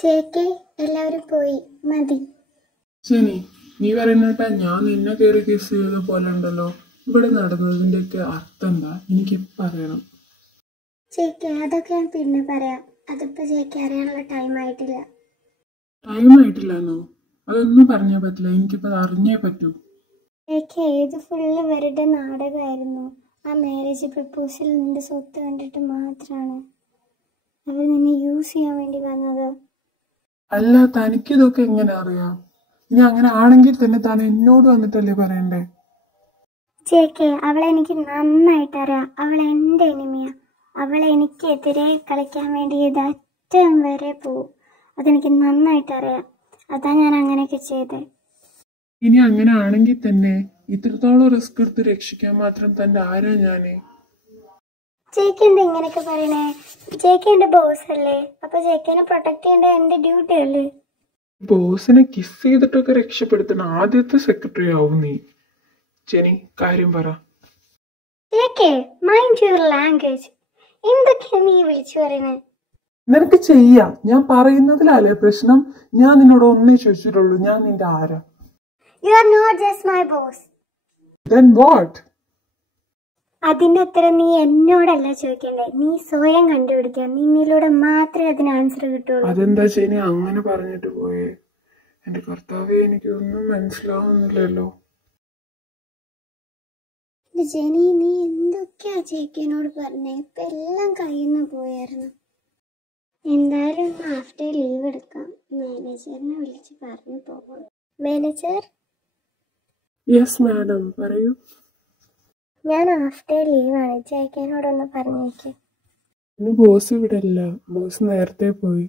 ചേക്കെ എല്ലാവരും പോയി മതി. ശനി, നീ പറയുന്നേട്ടാ ഞാൻ നിന്നെ കയറി കേസ് ചെയ്ത പോലെ ഉണ്ടല്ലോ. ഇവിടെ നടന്നതിൻ്റെയൊക്കെ അർത്ഥം എന്താ എനിക്കിപ്പം അറിയണം. ചേക്കെ അതൊക്കെ ഞാൻ പിന്നെ പറയാം. അതിപ്പോൾ ചേക്കെ അറിയാനുള്ള ടൈം ആയിട്ടില്ല. ടൈം ആയിട്ടില്ലെന്നോ? അതൊന്നും പറഞ്ഞാൽ പറ്റില്ല, എനിക്കിപ്പോൾ അത് അറിഞ്ഞേ പറ്റൂ. ചേക്കെ ഇത് ഫുള്ള് വെറുതെ നാടകമായിരുന്നു. ആ മാരേജ് പ്രപ്പോസൽ നിന്റെ സ്വത്ത് കണ്ടിട്ട് മാത്രമാണ് അവർ നിന്നെ യൂസ് ചെയ്യാൻ വേണ്ടി വന്നത്. അല്ല, തനിക്കിതൊക്കെ എങ്ങനെ അറിയാം? ഇനി അങ്ങനെ ആണെങ്കിൽ തന്നെ താൻ എന്നോട് വന്നിട്ടല്ലേ പറയണ്ടേ? ചേക്കെ അവളെ എനിക്ക് നന്നായിട്ട് അറിയാം. അവൾ എൻ്റെ എനിമിയാ. അവളെ എനിക്കെതിരെ കളിക്കാൻ വേണ്ടി ഇത് അറ്റം വരെ പോവും. അതെനിക്ക് നന്നായിട്ട് അറിയാം. അതാ ഞാൻ അങ്ങനെയൊക്കെ ചെയ്തേ. ഇനി അങ്ങനെ ആണെങ്കിൽ തന്നെ ഇത്രത്തോളം റിസ്ക് എടുത്ത് രക്ഷിക്കാൻ മാത്രം തന്റെ ആരാ ഞാന്? ചേക്ക് എന്താ ഇങ്ങനെയൊക്കെ പറയണേ? ചേക്ക് എന്റെ ബോസ് അല്ലേ? അപ്പൊ ചേക്കിനെ പ്രൊട്ടക്ട് ചെയ്യേണ്ട എന്റെ ഡ്യൂട്ടി അല്ലേ? ബോസിനെ കിസ് ചെയ്തിട്ടൊക്കെ രക്ഷപ്പെടുത്തണ ആദ്യത്തെ സെക്രട്ടറി ആവും നീ. ജെനി, കാര്യം പറ. ചേക്കെ മൈൻഡ് യുവർ ലാംഗ്വേജ്. എന്തൊക്കെയാ നീ വിളിച്ചു പറയണേ? നിനക്ക് ചെയ്യാം, ഞാൻ പറയുന്നതിലല്ലേ പ്രശ്നം. ഞാൻ നിന്നോട് ഒന്നേ ചോദിച്ചിട്ടുള്ളൂ, ഞാൻ നിന്റെ ആരാ? You are not just my boss. Then what? അതിന്റെ ഉത്തരം നീ എന്നോടല്ല ചോദിക്കണ്ടേ, നീ സ്വയം കണ്ടുപിടിക്കുക. നിന്നിലൂടെ മാത്രമേ അതിന് ആൻസർ കിട്ടുള്ളൂ. അതെന്താ ജെനി അങ്ങനെ പറഞ്ഞിട്ട് പോയേ? എന്റെ കർത്താവേ, എനിക്കൊന്നും മനസ്സിലാവുന്നില്ലല്ലോ. ജെനി, നീ എന്തൊക്കെയാ ചേക്കിനോട് പറഞ്ഞേ? ഇപ്പൊ എല്ലാം കയ്യിന്ന് പോയായിരുന്നു. എന്തായാലും ഹാഫ് ഡേ ലീവ് എടുക്കാം. മാനേജറിനെ വിളിച്ച് പറഞ്ഞു പോകാം. മാനേജർ? യെസ് മാഡം, പറയൂ. ഞാൻ ഹാഫ് ഡേ ലീവാണ്. ചേക്കിനോടൊന്ന് പറഞ്ഞേക്ക്. ഇന്ന് ബോസ് ഇവിടെ അല്ല, ബോസ് നേരത്തെ പോയി.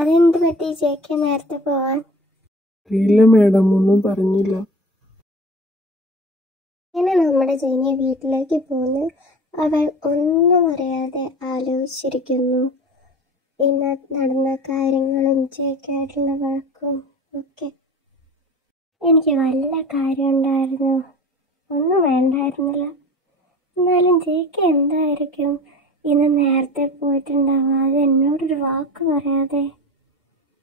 അതെന്ത് പറ്റി ചേക്ക് നേരത്തെ പോവാൻ? ഇല്ല മാഡം, ഒന്നും പറഞ്ഞില്ല. ഇങ്ങനെ നമ്മുടെ ജെനി വീട്ടിലേക്ക് പോന്ന് അവൾ ഒന്നും അറിയാതെ ആലോചിച്ചിരിക്കുന്നു. ഇന്ന് നടന്ന കാര്യങ്ങളും ചേക്കായിട്ടുള്ള വഴക്കും ഒക്കെ. എനിക്ക് വല്ല കാര്യം ഉണ്ടായിരുന്നു? ഒന്നും വേണ്ടായിരുന്നില്ല. എന്നാലും ചേക്ക് എന്തായിരിക്കും ഇന്ന് നേരത്തെ പോയിട്ടുണ്ടാവുക? അത് എന്നോടൊരു വാക്ക് പറയാതെ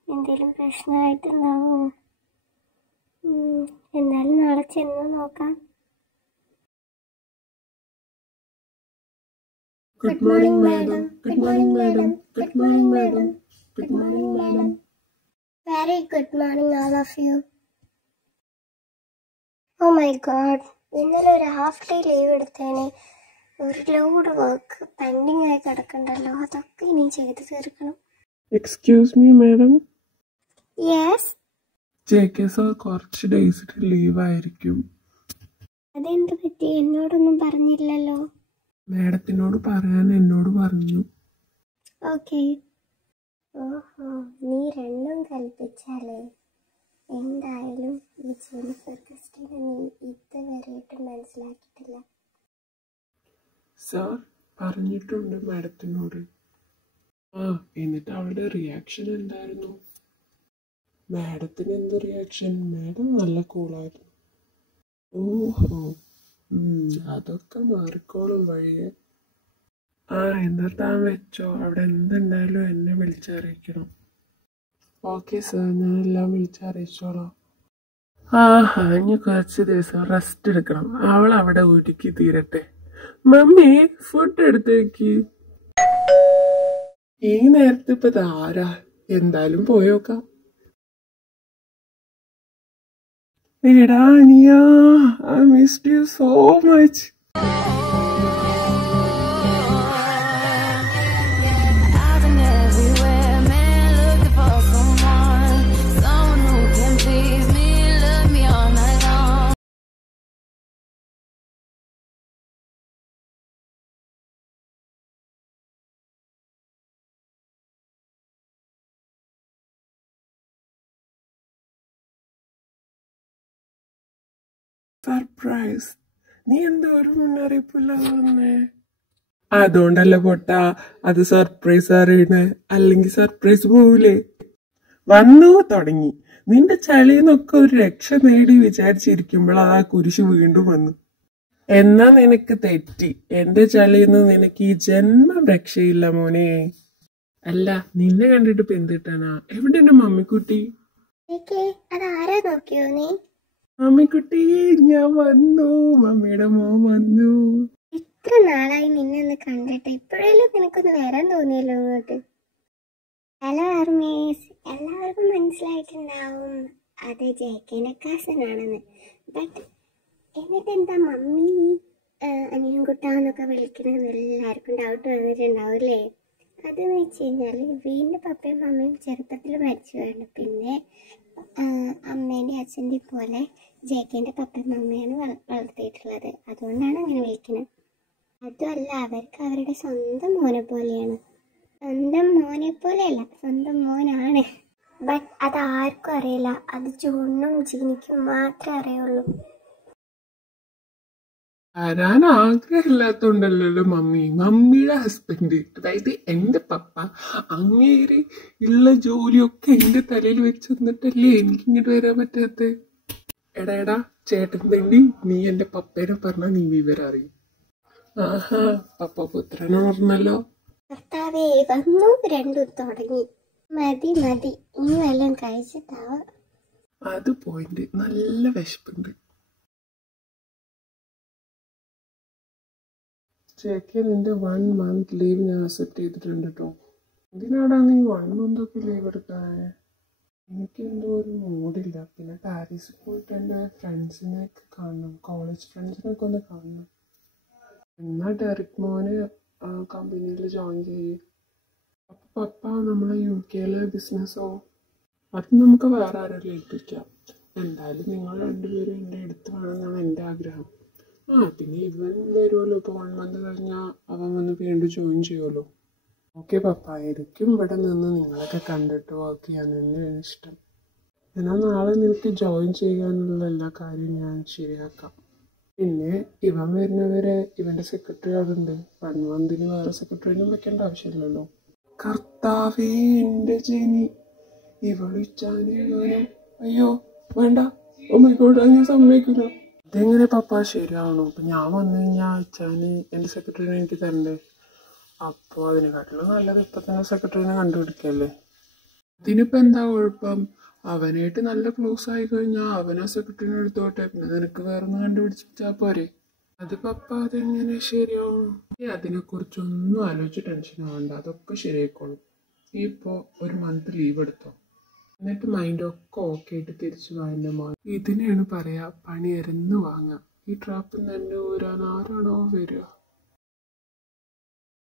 എന്തെങ്കിലും പ്രശ്നമായിട്ടുണ്ടാവോ? എന്തായാലും നാളെ ചെന്ന് നോക്കാം. Good morning, madam. Good morning, madam. Good morning, madam. Good morning, madam. Very good morning, all of you. Oh my God. ഇന്നലെ ഒരു ഹാഫ് ഡേ ലീവ് എടുത്തേനെ. ഒരു ലോഡ് വർക്ക് പെൻഡിങ് ആയി കിടക്കണ്ടല്ലോ. അതൊക്കെ ഇനി ചെയ്ത് തീർക്കണം. Excuse me, madam. Yes. JK sir കുറച്ച് days leave ആയിരിക്കും. അതെന്ത് പറ്റി? എന്നോടൊന്നും പറഞ്ഞില്ലല്ലോ. മാഡത്തിനോട് പറയാൻ എന്നോട് പറഞ്ഞു. ഓക്കെ. ഓഹോ, നീ രണ്ടും കൽപ്പിച്ചാലേ. എന്തായാലും ഈ ജെനിഫർ ക്രിസ്റ്റീനെ നീ ഇതുവരെയായിട്ട് മനസ്സിലാക്കിയിട്ടില്ല. സാർ പറഞ്ഞിട്ടുണ്ട് മാഡത്തിനോട്. എന്നിട്ട് അവളുടെ റിയാക്ഷൻ എന്തായിരുന്നു? മാഡത്തിന് എന്ത് റിയാക്ഷൻ? മാഡം നല്ല കൂളായിരുന്നു. ഓഹോ, അതൊക്കെ മാറിക്കോളും വഴിയെ. എന്നാ താൻ വെച്ചോ, അവിടെ എന്തുണ്ടായാലും എന്നെ വിളിച്ചറിയിക്കണം. ഓക്കെ സാർ, ഞാൻ എല്ലാം വിളിച്ചറിയിച്ചോളാം. ഇനി കുറച്ച് ദിവസം റെസ്റ്റ് എടുക്കണം. അവൾ അവിടെ ഒരുക്കി തീരട്ടെ. മമ്മി, ഫുഡ് എടുത്തേക്ക്. ഈ നേരത്തെ ഇപ്പൊ ആരാ? എന്തായാലും പോയോക്കാം. എടാ അനിയ, I missed you so much. Surprise? നീ എന്താ ഒരു മുന്നറിയിപ്പില്ലാതെ വന്നേ? അതുകൊണ്ടല്ല പൊട്ടാ അത് സർപ്രൈസ് അറിയണേ, അല്ലെങ്കിൽ സർപ്രൈസ് പോവില്ലേ? വന്നു തുടങ്ങി. നിന്റെ ചളിന്നൊക്കെ ഒരു രക്ഷ നേടി വിചാരിച്ചിരിക്കുമ്പോൾ ആ കുരിശ് വീണ്ടും വന്നു. എന്നാ നിനക്ക് തെറ്റി. എന്റെ ചളിന്ന് നിനക്ക് ഈ ജന്മം രക്ഷയില്ല മോനെ. അല്ല നിന്നെ കണ്ടിട്ട് ഇപ്പൊ എന്ത് കിട്ടാനാ? എവിടെ എന്റെ മമ്മിക്കുട്ടി? ചേക്കേ അതാരാ നോക്കിയോ നീ? മമ്മിക്കുട്ടി ഞാൻ വന്നു, മമ്മിയുടെ മോൻ വന്നു. എത്ര നാളായി നിന്നെ ഒന്ന് കണ്ടിട്ട്, ഇപ്പോഴേലും നിനക്കൊന്ന് വരാൻ തോന്നിയല്ലോ ഇങ്ങോട്ട്. ഹലോ അർമീസ്, എല്ലാവർക്കും മനസ്സിലായിട്ടുണ്ടാവും അത് ജെക്കേന്റെ കസിൻ ആണെന്ന്. ബട്ട് എന്നിട്ട് എന്താ മമ്മി അനിയൻകുട്ടാന്നൊക്കെ വിളിക്കണമെന്ന് എല്ലാവർക്കും ഡൗട്ട് വന്നിട്ടുണ്ടാവില്ലേ? അതെന്ന് വെച്ച് കഴിഞ്ഞാൽ വീടിൻ്റെ പപ്പയും മമ്മയും ചെറുപ്പത്തിൽ മരിച്ചു വേണ്ട. പിന്നെ അമ്മേൻ്റെ അച്ഛൻ്റെ പോലെ ജെക്കേൻ്റെ പപ്പയും മമ്മയാണ് വളർത്തിയിട്ടുള്ളത്. അതുകൊണ്ടാണ് അങ്ങനെ വിളിക്കുന്നത്. അതുമല്ല, അവർക്ക് അവരുടെ സ്വന്തം മോനെ പോലെയാണ്. സ്വന്തം മോനെ പോലെയല്ല, സ്വന്തം മോനാണ്. ബട്ട് അത് ആർക്കും അറിയില്ല. അത് ജൂണിനും ജീനിക്കും മാത്രമേ അറിയുള്ളൂ. വരാൻ ആഗ്രഹമില്ലാത്തോണ്ടല്ലോ മമ്മി. മമ്മിയുടെ ഹസ്ബൻഡ്, അതായത് എന്റെ പപ്പ, അങ്ങേര് ഉള്ള ജോലിയൊക്കെ എന്റെ തലയിൽ വെച്ച് തന്നിട്ടല്ലേ എനിക്ക് ഇങ്ങോട്ട് വരാൻ പറ്റാത്ത. എടാ ചേട്ടൻ തണ്ടി, നീ എന്റെ പപ്പേനെ പറഞ്ഞാ നീ വിവരം അറിയും. ആഹാ, പപ്പ പുത്രനെ പറഞ്ഞല്ലോ. ഭർത്താവേ വന്നു, രണ്ടും തുടങ്ങി. മതി മതി, ഇനി വല്ലതും കഴിച്ചിട്ടാവാം. അത് പോയിന്റ്, നല്ല വിശപ്പുണ്ട്. ചേക്കെ നിന്റെ 1 month ലീവ് ഞാൻ അക്സെപ്റ്റ് ചെയ്തിട്ടുണ്ട് കേട്ടോ. എന്തിനാടാ നീ 1 month ഒക്കെ ലീവ് എടുക്കാനേ? എനിക്ക് എന്തോ ഒരു മൂഡില്ല. പിന്നെ പാരീസിൽ പോയിട്ട് എൻ്റെ ഫ്രണ്ട്സിനെയൊക്കെ കാണണം, കോളേജ് ഫ്രണ്ട്സിനൊക്കെ ഒന്ന് കാണണം. എന്നാൽ ഡെറിക് മോന് കമ്പനിയിൽ ജോയിൻ ചെയ്യും. അപ്പം പപ്പ നമ്മളെ UK ബിസിനസ്സോ അത് നമുക്ക് വേറെ ആരെങ്കിലും ഏൽപ്പിക്കാം. എന്തായാലും നിങ്ങൾ രണ്ടുപേരും എൻ്റെ അടുത്ത് വേണമെന്നാണ് എൻ്റെ ആഗ്രഹം. പിന്നെ ഇവൻ വരുമല്ലോ. ഇപ്പോൾ 1 month കഴിഞ്ഞാൽ അവൻ വന്ന് വീണ്ടും ജോയിൻ ചെയ്യുമല്ലോ. ഓക്കെ പപ്പ, എനിക്കും ഇവിടെ നിന്ന് നിങ്ങളൊക്കെ കണ്ടിട്ട് വർക്ക് ചെയ്യാൻ തന്നെയാണ് ഇഷ്ടം. എന്നാൽ നാളെ നിനക്ക് ജോയിൻ ചെയ്യാനുള്ള എല്ലാ കാര്യവും ഞാൻ ശരിയാക്കാം. പിന്നെ ഇവൻ വരുന്നവരെ ഇവൻ്റെ സെക്രട്ടറി അതുണ്ട്. 1 month വേറെ സെക്രട്ടറിനും വെക്കേണ്ട ആവശ്യമില്ലല്ലോ. കർത്താവേ, എൻ്റെ ജെനി ഇവളിച്ചാനെ. അയ്യോ വേണ്ട, ഓ മൈ ഗോഡ്, അത് ഞാൻ സമ്മതിക്കില്ല. ഇതെങ്ങനെ പപ്പ ശരിയാവണോ? അപ്പം ഞാൻ വന്നു കഴിഞ്ഞാൽ അച്ഛന് എൻ്റെ സെക്രട്ടറിനെ എനിക്ക് തരണ്ടേ? അപ്പോൾ അതിനെക്കാട്ടിലും നല്ലത് ഇപ്പം തന്നെ സെക്രട്ടറിനെ കണ്ടുപിടിക്കല്ലേ. ഇതിനിപ്പോൾ എന്താ കുഴപ്പം? അവനായിട്ട് നല്ല ക്ലോസ് ആയി കഴിഞ്ഞാൽ അവനാ സെക്രട്ടറിനെ എടുത്തോട്ടെ. പിന്നെ നിനക്ക് വേറൊന്നും കണ്ടുപിടിച്ചാൽ പോരെ? അത് പപ്പ അതെങ്ങനെ ശരിയാവും? അതിനെക്കുറിച്ചൊന്നും ആലോചിച്ച് ടെൻഷൻ ആവണ്ട, അതൊക്കെ ശരിയായിക്കോളും. നീ ഇപ്പോൾ 1 month ലീവ് എടുത്തോ, എന്നിട്ട് മൈൻഡൊക്കെ ഓക്കെ ആയിട്ട് തിരിച്ചു വാങ്ങുന്ന മോൻ. ഇതിനെയാണ് പറയാ പണി എരന്ന് വാങ്ങുക. ഈ ട്രാപ്പിൽ നിന്ന് തന്നെ ഊരാൻ ആരാണോ വരിക?